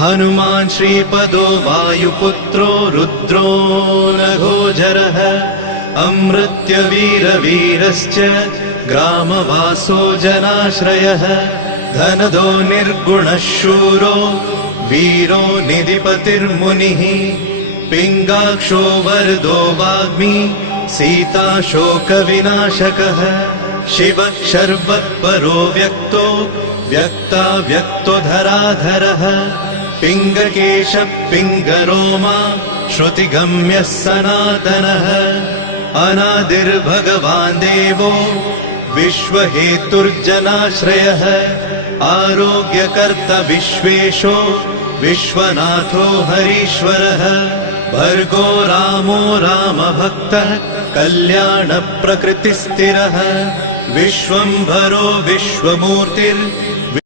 हनुमान् श्रीपदो वायुपुत्रो रुद्रो नघोजरः अमृत्यवीरवीरश्च ग्रामवासो जनाश्रयः धनदो निर्गुणः शूरो वीरो निधिपतिर्मुनिः पिङ्गाक्षो वरदो वाग्मी सीताशोकविनाशकः शिवः शर्वत्परो व्यक्तो व्यक्तो धराधरः पिङ्गकेशः पिङ्गरोमा श्रुतिगम्यः सनातनः अनादिर्भगवान् देवो विश्वहेतुर्जनाश्रयः आरोग्यकर्ता विश्वेशो विश्वनाथो हरीश्वरः भर्गो रामो रामभक्तः कल्याणप्रकृतिस्थिरः विश्वम्भरो विश्वमूर्तिर्विश्वरूपो